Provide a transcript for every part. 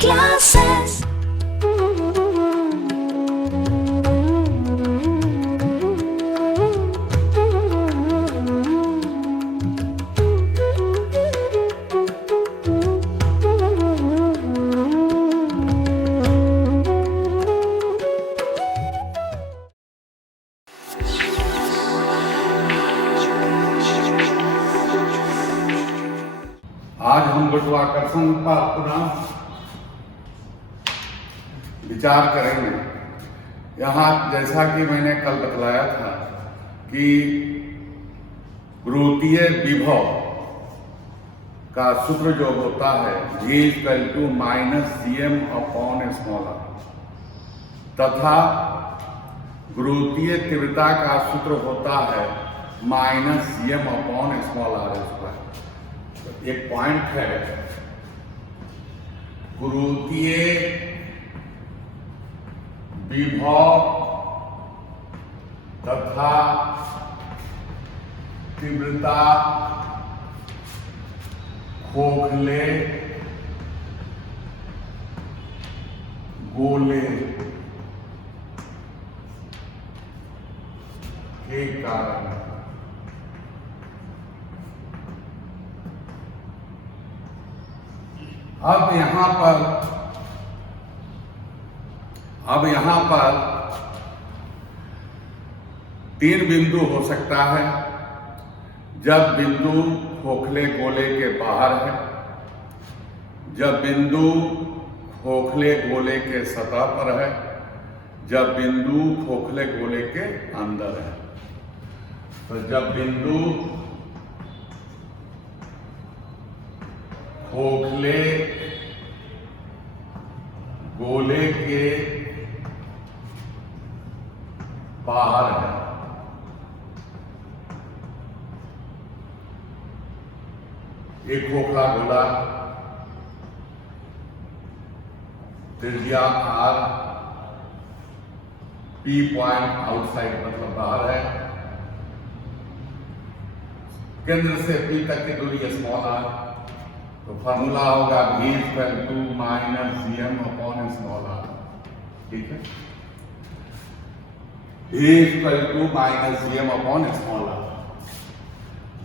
classes. आज हम गुरुत्वाकर्षण पर पुनः विचार करेंगे। यहाँ जैसा कि मैंने कल बतलाया था कि गुरुत्वीय विभव का सूत्र जो होता है v=-cm/r तथा गुरुत्वीय तीव्रता का सूत्र होता है -cm/r²। एक पॉइंट है, गुरुत्वीय विभव तथा तीव्रता खोखले गोले के कारण अब यहां पर तीन बिंदु हो सकता है। जब बिंदु खोखले गोले के बाहर है, जब बिंदु खोखले गोले के सतह पर है, जब बिंदु खोखले गोले के अंदर है। तो जब बिंदु खोखले गोले के बाहर है, एक खोखला गोला त्रिज्या r, P पॉइंट आउटसाइड मतलब बाहर है, केंद्र से P तक की दूरी r। तो फॉर्मूला होगा v=-cm/r। ठीक है, v=-cm/r,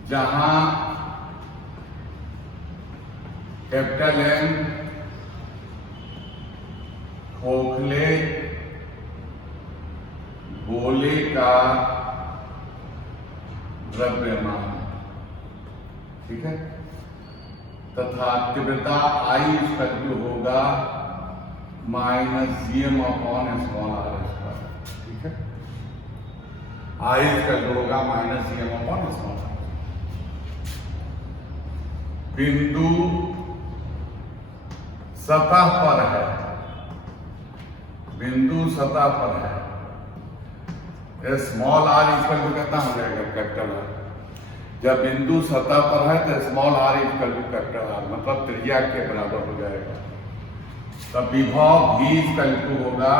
जहां कैपिटल M खोखले गोले का द्रव्यमान, ठीक है, तथा तीव्रता I होगा -cm/r²। ठीक है, I होगा -cm/r। बिंदु सतह पर है, बिंदु सतह पर है, स्मॉल r कितना हो जाएगा, कैपिटल R। जब बिंदु सतह पर है तो स्मॉल r कैपिटल R मतलब त्रिज्या के बराबर हो जाएगा। तब विभव v होगा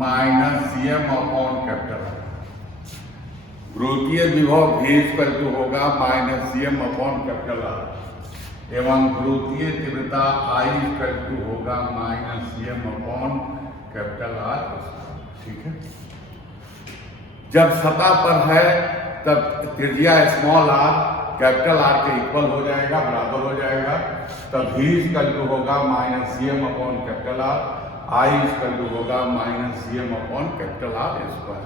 -cm/R। गुरुत्वीय विभव v होगा -cm/R एवं गुरुत्वीय तीव्रता I होगा -cm/R। ठीक है, जब सतह पर है तब त्रिज्या स्मॉल r कैपिटल R के इक्वल हो जाएगा, बराबर हो जाएगा। तब v होगा -cm/R, I होगा -cm/R²।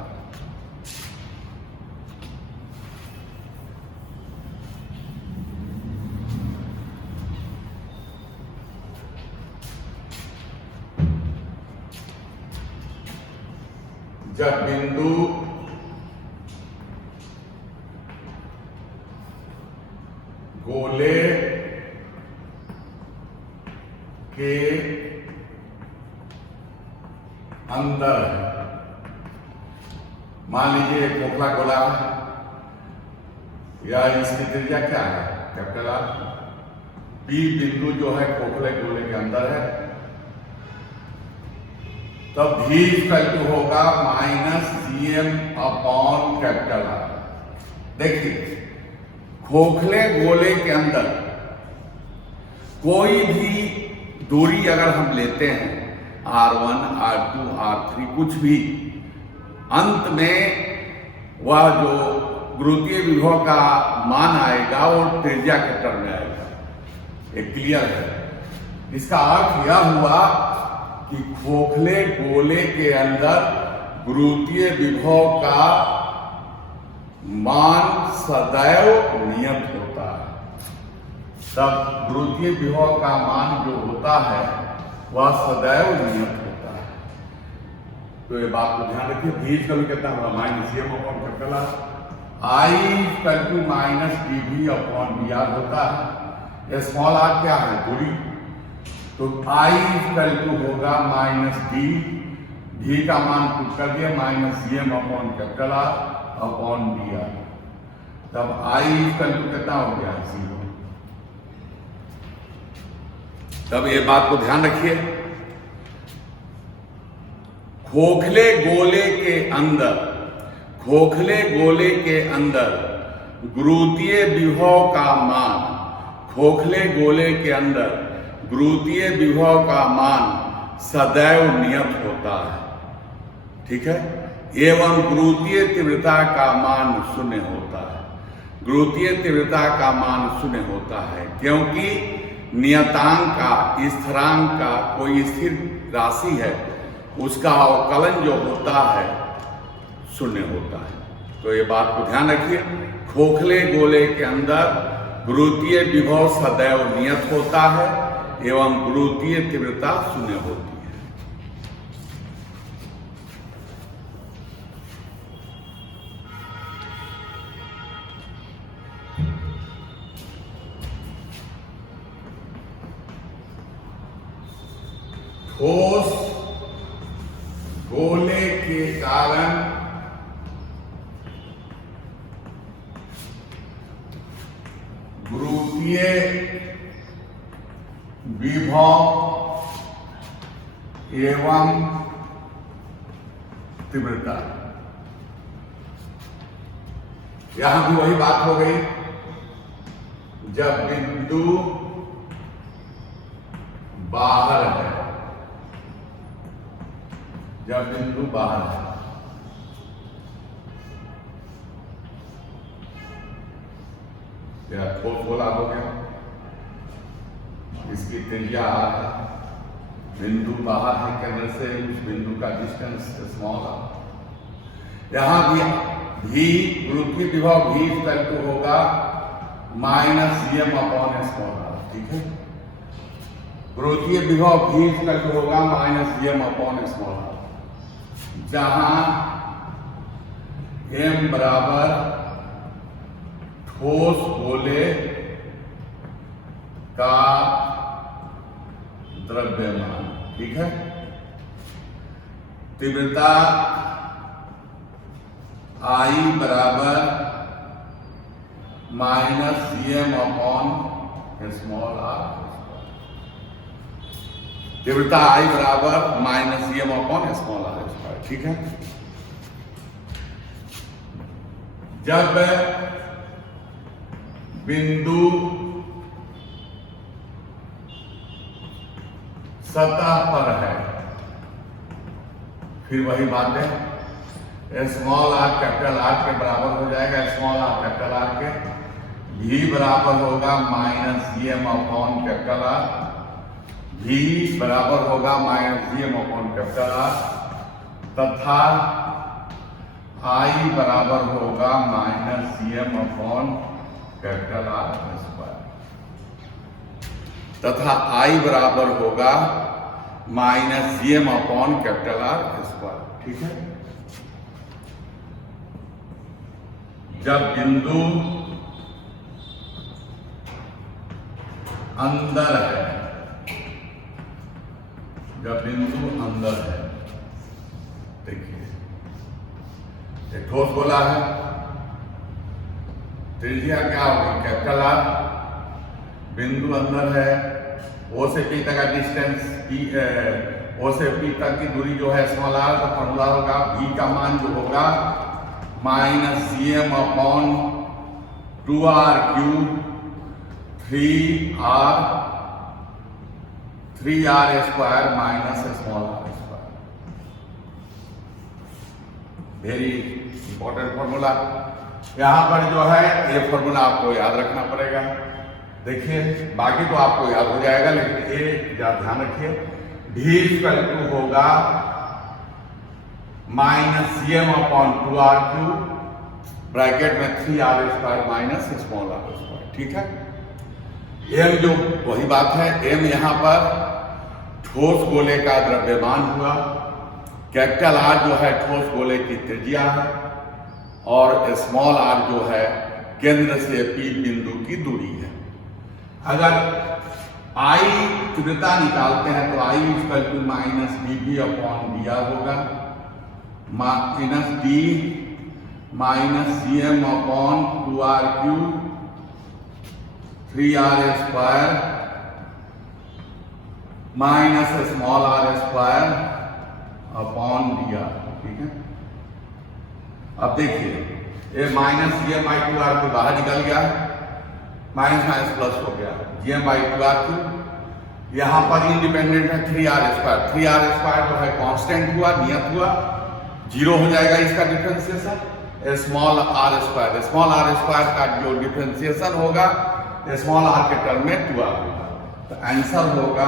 जब बिंदु गोले के अंदर है, मान लीजिए एक खोखला गोला है या इसकी त्रिज्या क्या है, कैपिटल R। P बिंदु जो है खोखले गोले के अंदर है, तब v होगा -cm/R। देखिए, खोखले गोले के अंदर कोई भी दूरी अगर हम लेते हैं R1, R2, R3 कुछ भी, अंत में वह जो गुरुत्वीय विभव का मान आएगा वो त्रिज्या के टर्म में आएगा। ये क्लियर है। इसका अर्थ यह हुआ कि खोखले गोले के अंदर गुरुत्वीय विभव का मान सदैव नियत होता है। तब गुरुत्वीय विभव का मान जो होता है वह सदैव नियत होता है। तो ये बात को ध्यान रखिए। भी कभी कहता है minus M upon capital R, I equal to minus D V upon V R होता है। स्मॉल आर क्या है? दूरी। तो आई इक्वल टू होगा माइनस डी, डी का मान पुट कर दिया minus M upon capital R upon D R. तब आई इक्वल टू कितना हो गया? 0। तब ये बात को ध्यान रखिए, खोखले गोले के अंदर, खोखले गोले के अंदर गुरुत्वीय विभव का मान, खोखले गोले के अंदर गुरुत्वीय विभव का मान सदैव नियत होता है। ठीक है। एवं गुरुत्वीय तीव्रता का मान 0 होता है। गुरुत्वीय तीव्रता का मान 0 होता है क्योंकि नियतांक का, स्थिरांक का कोई स्थिर राशि है, उसका अवकलन जो होता है 0 होता है। तो ये बात को ध्यान रखिए, खोखले गोले के अंदर गुरुत्वीय विभव सदैव नियत होता है एवं गुरुत्वीय तीव्रता 0 होती है। ठोस गोले के कारण गुरुत्वीय विभव एवं तीव्रता, यहां भी वही बात हो गई। जब बिंदु बाहर है, जब बिंदु बाहर है, क्या ठोस गोला हो गया, इसकी त्रिज्या r है, बिंदु बाहर है, केंद्र से उस बिंदु का डिस्टेंस स्मॉल r। यहां भी गुरुत्वीय विभव भी इक्वल टू होगा minus M upon small r। ठीक है। गुरुत्वीय विभव भी इक्वल टू होगा minus M upon small r, जहां m बराबर ठोस गोले का द्रव्यमान। ठीक है। तीव्रता I बराबर minus M upon small r। तीव्रता I बराबर minus M upon small r। ठीक है। जब बिंदु सतह पर है, फिर वही बात है, स्मॉल r कैपिटल R के बराबर हो जाएगा, स्मॉल r कैपिटल R के। भी बराबर होगा minus M upon capital R, भी बराबर होगा minus M upon capital R, तथा I बराबर होगा minus M upon capital R square, तथा I बराबर होगा minus M upon capital R square. ठीक है। जब बिंदु अंदर है, जब बिंदु अंदर है, देखिए एक ठोस गोला है, त्रिज्या क्या होगी? कैपिटल R, बिंदु अंदर है, O से P तक का डिस्टेंस O से P तक की दूरी जो है स्मॉल r, तो फॉर्मूला होगा V का मान जो होगा minus M upon 2r cube 3r 3r² minus small r²। Very important formula. यहां पर जो है ये फॉर्मूला आपको याद रखना पड़ेगा। देखिए बाकी तो आपको याद हो जाएगा, लेकिन ये ज्यादा ध्यान रखिए। v होगा -cm/2r³ ब्रैकेट में 3r² माइनस स्मॉल r²। ठीक है, m जो वही बात है, m यहां पर ठोस गोले का द्रव्यमान हुआ, कैपिटल R जो है ठोस गोले की त्रिज्या है, और स्मॉल r जो है केंद्र से P बिंदु की दूरी है। अगर I तीव्रता निकालते हैं तो I -dV/dr होगा, -d -cm/2r³ 3r² minus small r² upon dr। ठीक है, अब देखिए ये -cm/2r को बाहर निकल गया, माइनस माइनस प्लस हो गया, gm/2r³। यहाँ पर इंडिपेंडेंट है 3r²। 3r² जो है कांस्टेंट हुआ, नियत हुआ, 0 हो जाएगा इसका differentiation. Small r², small r² का जो डिफरेंशिएशन होगा स्मॉल r के टर्म में 2r होगा, तो आंसर होगा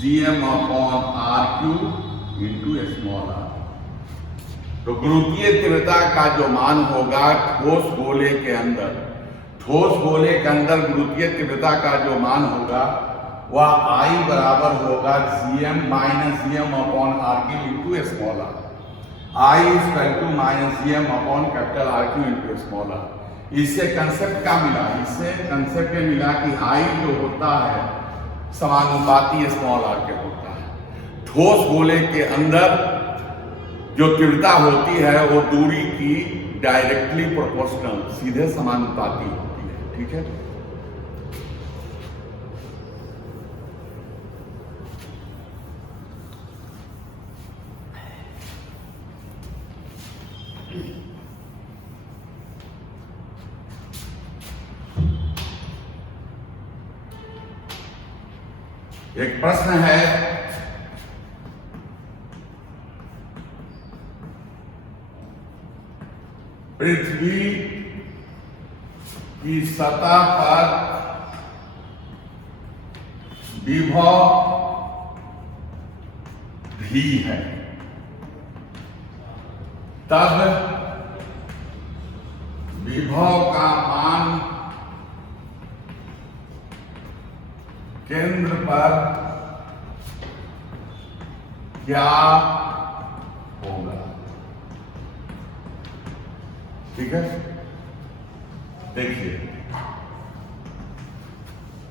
-gm/r³ इंटू स्मॉल r। तो गुरुत्वीय तीव्रता का जो मान होगा ठोस गोले के अंदर, ठोस गोले के अंदर गुरुत्वीय तीव्रता का जो मान होगा वह I बराबर होगा gm -gm/r³ into small r। I -gm/R³ into small r। इससे कंसेप्ट क्या मिला? इससे कंसेप्ट ये मिला कि I जो होता है समानुपाती स्मॉल r के होता है। ठोस गोले के अंदर जो तीव्रता होती है वो दूरी की डायरेक्टली प्रोपोर्शनल, सीधे समानुपाती होती है। ठीक है, एक प्रश्न है, पृथ्वी की सतह पर विभव v है, तब विभव का मान केंद्र पर क्या होगा? ठीक है, देखिए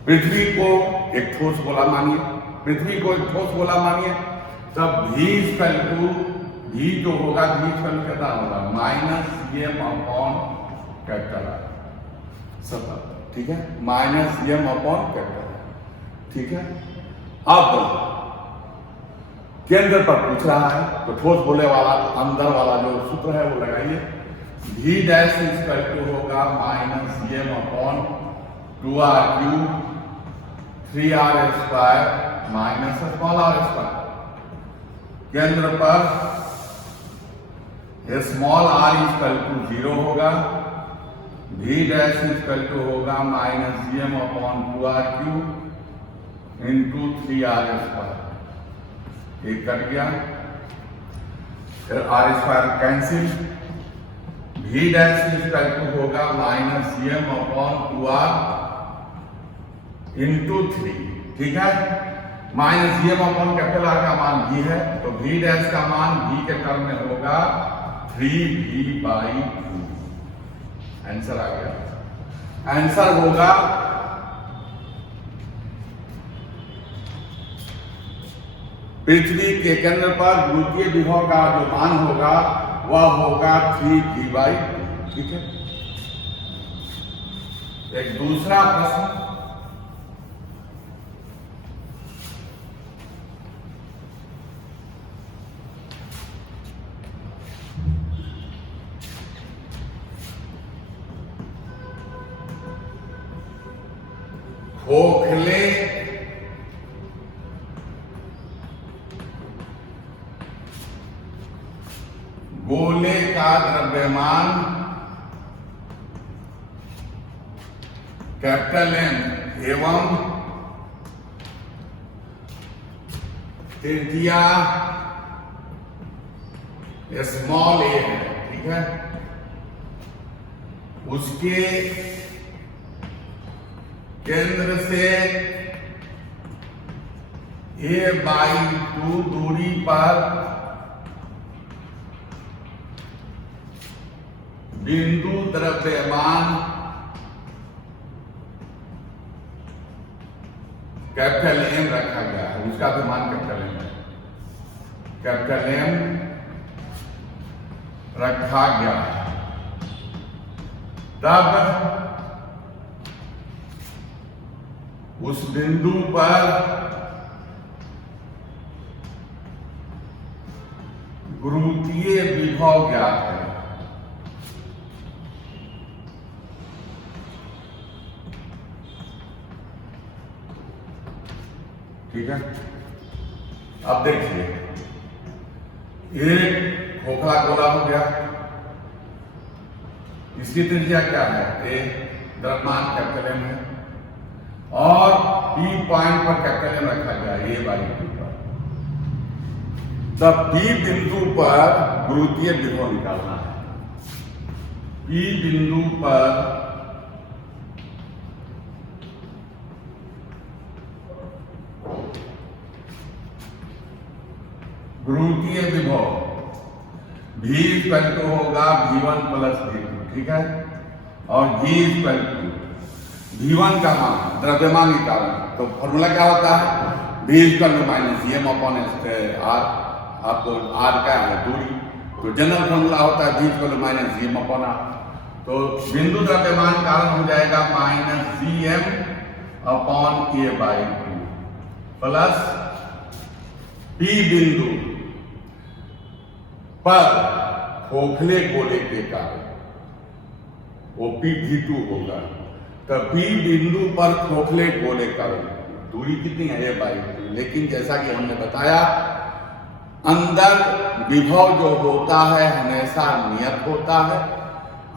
पृथ्वी को एक ठोस गोला मानिए, पृथ्वी को एक ठोस गोला मानिए, तब v जो होगा v कितना होगा -cm/R। ठीक है, -cm/R। ठीक है, अब केंद्र पर पूछ रहा है तो ठोस गोले वाला अंदर वाला जो सूत्र है वो लगाइए। v' होगा -gm/2r³ 3r² minus small r²। केंद्र पर स्मॉल r 0 होगा, v' होगा -gm/2r³ इंटू 3r²। एक कट गया, फिर r² कैंसिल, v' होगा -gm/2r इंटू 3। ठीक है, -gm/R का मान v है, तो v' का मान v के टर्म में होगा 3v/2। आंसर आ गया। आंसर होगा पृथ्वी के केंद्र पर गुरुत्वीय विभव का जो मान होगा वह होगा 3v/2। ठीक है, एक दूसरा प्रश्न, खोखले गोले का द्रव्यमान कैपिटल M एवं त्रिज्या स्मॉल a है, ठीक है, उसके केंद्र से a/2 दूरी पर बिंदु द्रव्यमान कैपिटल M रखा गया है, उसका भी मान कैपिटल M है, कैपिटल M रखा गया है। तब उस बिंदु पर गुरुत्वीय विभव ज्ञात है। ठीक है, अब देखिए, एक खोखला गोला हो गया, इसकी त्रिज्या क्या है, ए, द्रव्यमान कैपिटल M है, और P पॉइंट पर कैपिटल M रखा गया a/2 पर। तब P बिंदु पर गुरुत्वीय विभव निकालना है। P बिंदु पर गुरुत्वीय विभव V होगा V1 प्लस V2, ठीक है, और V1 का मान द्रव्यमान निकालना, तो फॉर्मूला क्या होता है, V minus M upon R, आपको R क्या है, दूरी, तो जनरल फॉर्मूला होता है V minus M upon R, तो बिंदु द्रव्यमान कारण हो जाएगा minus Gm upon a/2 plus P बिंदु पर खोखले गोले के कारण वो P होगा। तो P बिंदु पर खोखले गोले का दूरी कितनी है, a/2, लेकिन जैसा कि हमने बताया अंदर विभव जो होता है हमेशा नियत होता है,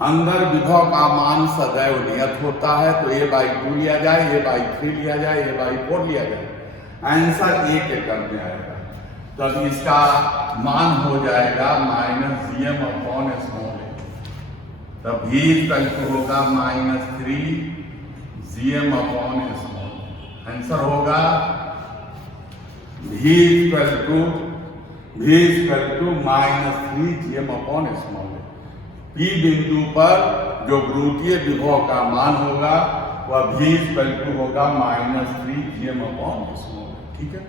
अंदर विभव का मान सदैव नियत होता है, तो a/2 लिया जाए, a/3 लिया जाए, a/4 लिया जाए, आंसर a के टर्म में आएगा। तब इसका मान हो जाएगा minus Gm upon small a, तब V होगा -3 Gm अपॉन स्मॉल, आंसर होगा V -3 Gm upon small. P बिंदु पर जो गुरुत्वीय विभव का मान होगा वह V होगा -3 Gm अपॉन स्मॉल, ठीक है।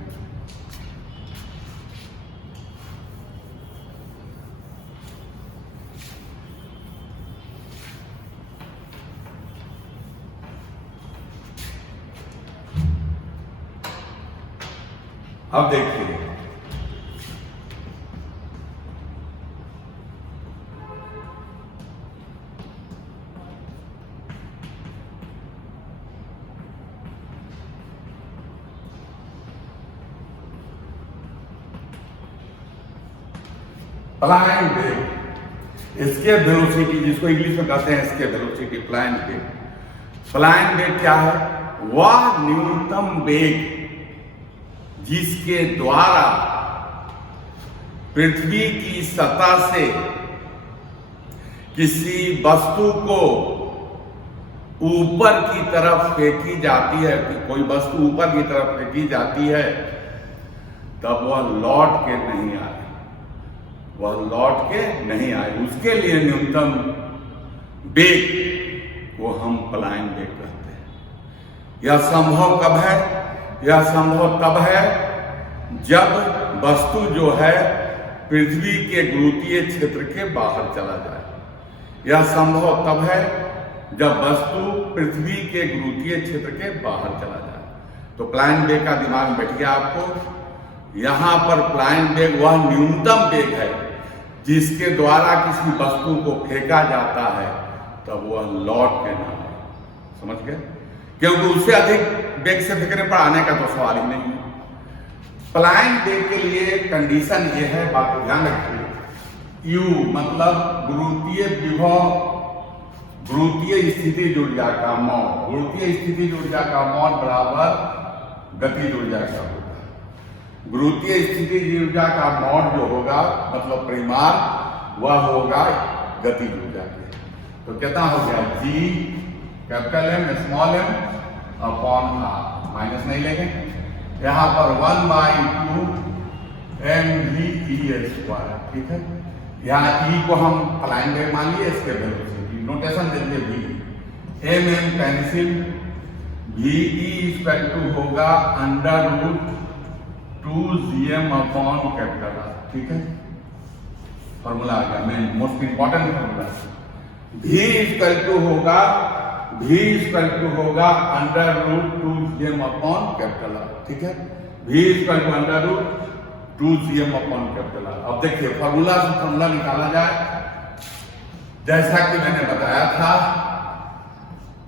अब देखिए, प्लान वेग, एस्केप वेलोसिटी जिसको इंग्लिश में कहते हैं एस्केप वेलोसिटी, प्लान वेग। प्लान वेग क्या है, वह न्यूनतम वेग जिसके द्वारा पृथ्वी की सतह से किसी वस्तु को ऊपर की तरफ फेंकी जाती है, कोई वस्तु ऊपर की तरफ फेंकी जाती है, तब वह लौट के नहीं आए, वह लौट के नहीं आए, उसके लिए न्यूनतम वेग को हम प्लान वेग कहते हैं। यह संभव कब है, यह संभव तब है जब वस्तु जो है पृथ्वी के गुरुत्वीय क्षेत्र के बाहर चला जाए। यह संभव तब है जब वस्तु पृथ्वी के गुरुत्वीय क्षेत्र के बाहर चला जाए। तो प्लान वेग का दिमाग बैठ गया आपको। यहां पर प्लान वेग वह न्यूनतम वेग है जिसके द्वारा किसी वस्तु को फेंका जाता है तब वह लौट के ना आए, समझ गए, क्योंकि उससे अधिक वेग से फेंकने पर आने का तो सवाल ही नहीं है। प्लान वेग के लिए कंडीशन ये है, बात को ध्यान रखिए, U मतलब गुरुत्वीय विभव, गुरुत्वीय स्थिति ऊर्जा का मॉड, गुरुत्वीय स्थिति ऊर्जा का मॉड बराबर गतिज ऊर्जा का होगा। गुरुत्वीय स्थिति ऊर्जा का मॉड जो होगा मतलब परिमाण वह होगा गतिज ऊर्जा के। तो कितना हो गया G capital M small m upon r, minus नहीं लेंगे यहाँ पर 1/2 mv² ठीक है। यहाँ E को हम प्लाइन वेग मान लिए, इसके वेलोसिटी नोटेशन दे दिए v m कैंसिल, VE होगा √2gm अपॉन कैपिटल R ठीक है। फॉर्मूला आ गया main most important formula. V होगा √2gm अपॉन कैपिटल R ठीक है। V √2gm upon capital R। अब देखिए फॉर्मूला से फॉर्मूला निकाला जाए जैसा कि मैंने बताया था,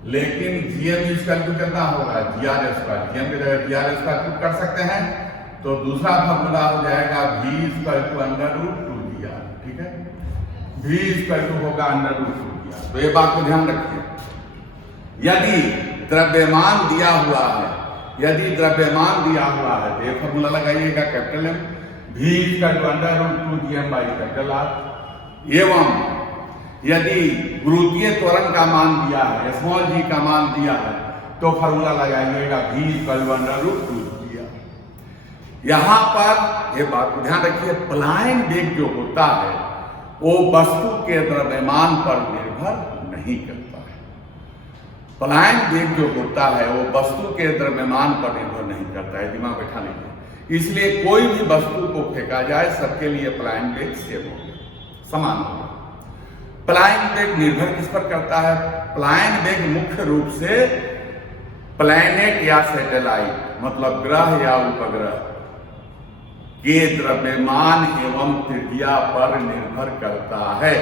लेकिन GM कितना होगा GR², GM की जगह GR² कर सकते हैं, तो दूसरा फॉर्मूला हो जाएगा V √2gr ठीक है। V होगा √2gr। तो ये बात को ध्यान रखिए, यदि द्रव्यमान दिया हुआ है, यदि द्रव्यमान दिया हुआ है तो ये फॉर्मूला लगाइएगा capital M, V √2gm by capital R। एवं यदि गुरुत्वीय त्वरण का मान दिया है, स्मॉल g का मान दिया है, तो फॉर्मूला लगाइएगा V √2gr। यहां पर ये बात को ध्यान रखिए, पलायन वेग जो होता है वो वस्तु के द्रव्यमान पर निर्भर नहीं करता है। पलायन वेग जो होता है वो वस्तु के द्रव्यमान पर निर्भर नहीं करता है, दिमाग बैठा लीजिए। इसलिए कोई भी वस्तु को फेंका जाए सबके लिए पलायन वेग सेम होगा, समान होगा। पलायन वेग निर्भर किस पर करता है? पलायन वेग मुख्य रूप से प्लैनेट या सैटेलाइट मतलब ग्रह या उपग्रह के द्रव्यमान एवं त्रिज्या पर निर्भर करता है।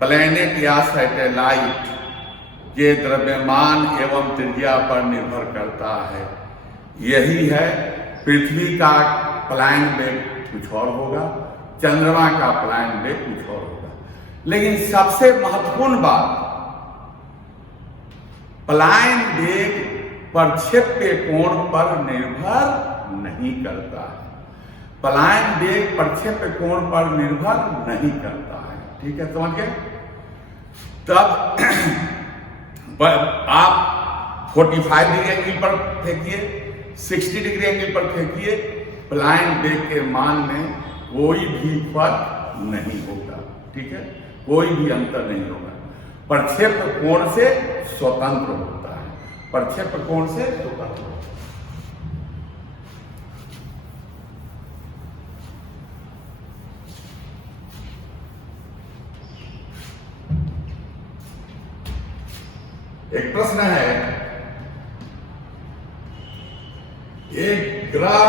प्लैनेट या सैटेलाइट के द्रव्यमान एवं त्रिज्या पर निर्भर करता है। यही है, पृथ्वी का पलायन वेग कुछ और होगा, चंद्रमा का पलायन वेग कुछ और होगा। लेकिन सबसे महत्वपूर्ण बात, पलायन वेग प्रक्षेप्य कोण पर निर्भर नहीं करता है। पलायन वेग प्रक्षेप्य कोण पर निर्भर नहीं करता है, ठीक है, समझ गए? तब आप 45 डिग्री एंगल पर फेंकिए, 60 डिग्री एंगल पर फेंकिए, पलायन वेग के मान में कोई भी फर्क नहीं होगा, ठीक है, कोई भी अंतर नहीं होगा। प्रक्षेप्य कोण से स्वतंत्र होता है, प्रक्षेप्य कोण से स्वतंत्र होता है। एक प्रश्न है, एक ग्रह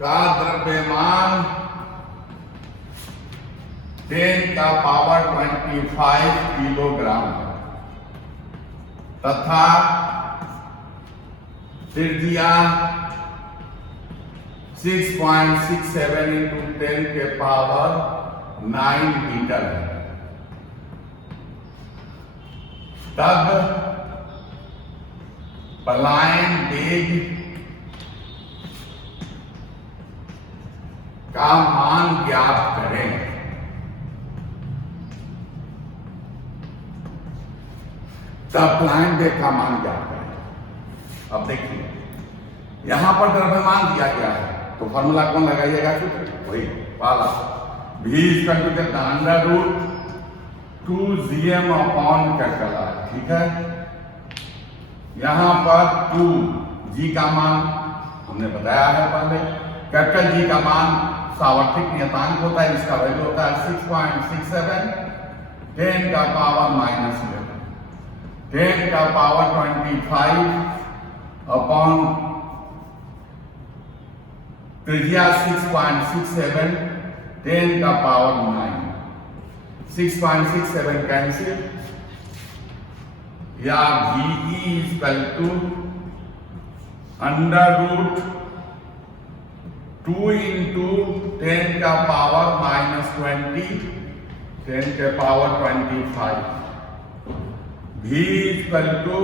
का द्रव्यमान 10⁵ किलोग्राम तथा त्रिज्या 6.67 × 10⁹ मीटर है, तब पलायन वेग का मान ज्ञात करें। तब पलायन वेग का मान ज्ञात करें। अब देखिए यहां पर द्रव्यमान दिया गया है, तो फॉर्मूला कौन लगाइएगा? वही वाला V √2gm upon capital R, ठीक है। यहां पर 2g का मान हमने बताया है पहले, कैपिटल G का मान सावर्थिक नियतांक होता है, इसका वैल्यू होता है 6.67 10⁻⁻11 10⁻25 अपॉन त्रिज्या 6.67 10⁻9 6.67 कैंसिल, या VE √2gm 2 इंटू 10 का पावर -20, 10 के पावर 25, v इक्वल टू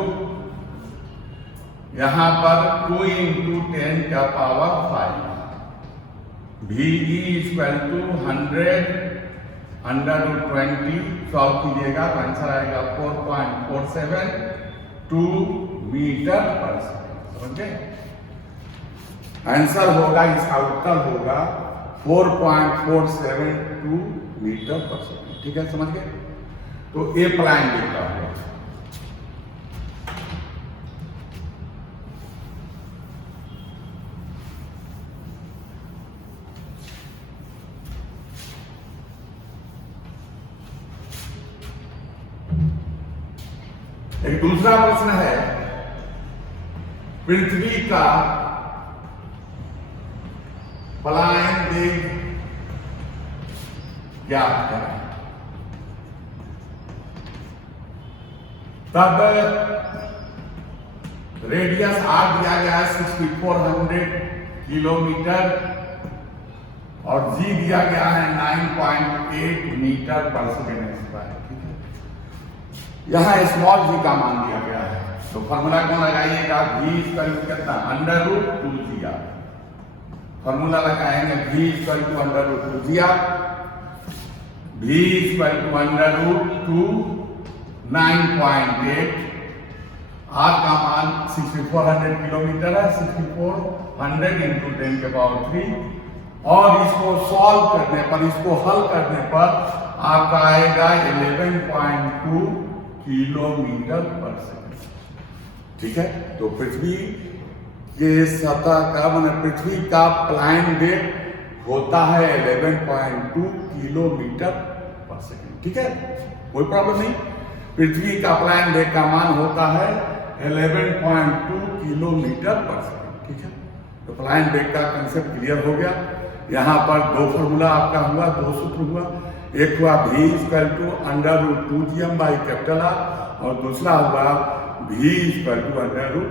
यहां पर 2 इंटू 10 का power 5, v equal to 100/√20 solve कीजिएगा तो आंसर आएगा 4.472 मीटर पर सेकेंड। समझे? आंसर होगा, इसका उत्तर होगा 4.472 मीटर पर सेकेंड। ठीक है, समझ गए? तो ए प्लान देखता हुआ एक दूसरा प्रश्न है, पृथ्वी का पलायन वेग ज्ञात करें। तब रेडियस आर दिया गया है 6400 किलोमीटर और जी दिया गया है 9.8 मीटर पर सेकेंड स्क्वायर। यहां स्मॉल जी का मान दिया गया है, तो फॉर्मूला कौन लगाइएगा? v इक्वल टू कितना? √2g। फॉर्मूला लगाएंगे v equal to √2g, v equal to √2 9.8, r का मान 6400 किलोमीटर है, 6400 इंटू 10 के पावर 3, और इसको सॉल्व करने पर, इसको हल करने पर आपका आएगा 11.2 किलोमीटर पर सेकंड। ठीक है, तो पृथ्वी के सतह का मतलब पृथ्वी का प्लायन वेग होता है 11.2 किलोमीटर पर सेकंड। ठीक है, कोई प्रॉब्लम नहीं। पृथ्वी का प्लायन वेग का मान होता है 11.2 किलोमीटर पर सेकंड। ठीक है, तो प्लायन वेग का कंसेप्ट क्लियर हो गया। यहाँ पर दो फॉर्मूला आपका हुआ, दो सूत्र हुआ। एक हुआ v equal to √2gm by capital R और दूसरा हुआ v इक्वल टू √2